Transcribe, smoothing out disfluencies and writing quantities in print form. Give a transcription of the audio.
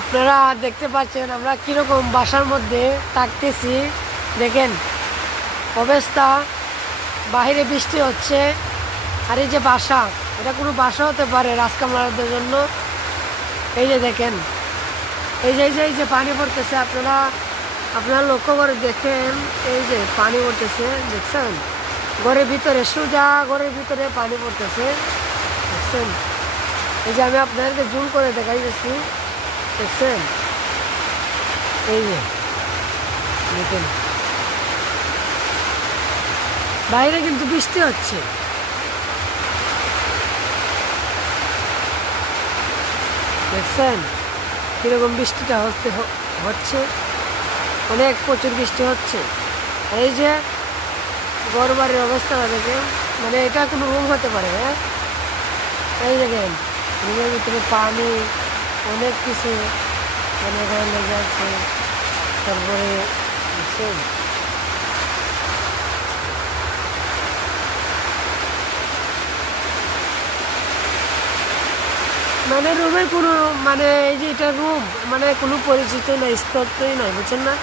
আপনারা দেখতে পাচ্ছেন আমরা কিরকম বাসার মধ্যে থাকতেছি। দেখেন অবস্থা, বাহিরে বৃষ্টি হচ্ছে আর এই যে বাসা, এটা কোনো বাসা হতে পারে রাজকামলাদের জন্য। এই যে দেখেন, এই যে পানি পড়তেছে, আপনারা লক্ষ্য করে দেখেন, এই যে পানি পড়তেছে দেখছেন, ঘরের ভিতরে সোজা ঘরের ভিতরে পানি পড়তেছে দেখছেন। এই যে আমি আপনাদেরকে জুম করে দেখাইতেছি দেখছেন, এই যে দেখেন বাইরে কিন্তু বৃষ্টি হচ্ছে দেখছেন কিরকম বৃষ্টিটা হচ্ছে, অনেক প্রচুর বৃষ্টি হচ্ছে। এই যে ঘর বাড়ির অবস্থাটা দেখেন, মানে এটা কোনো রুম হতে পারে। হ্যাঁ, এই দেখেন রুমের ভিতরে পানি, অনেক কিছু মানে এখানে লেগে আছে। তারপরে দেখছেন মানে রুমের কোনো মানে এই যে এটা রুম মানে কোনো পরিচিত না, স্তরই নয়, বুঝছেন না।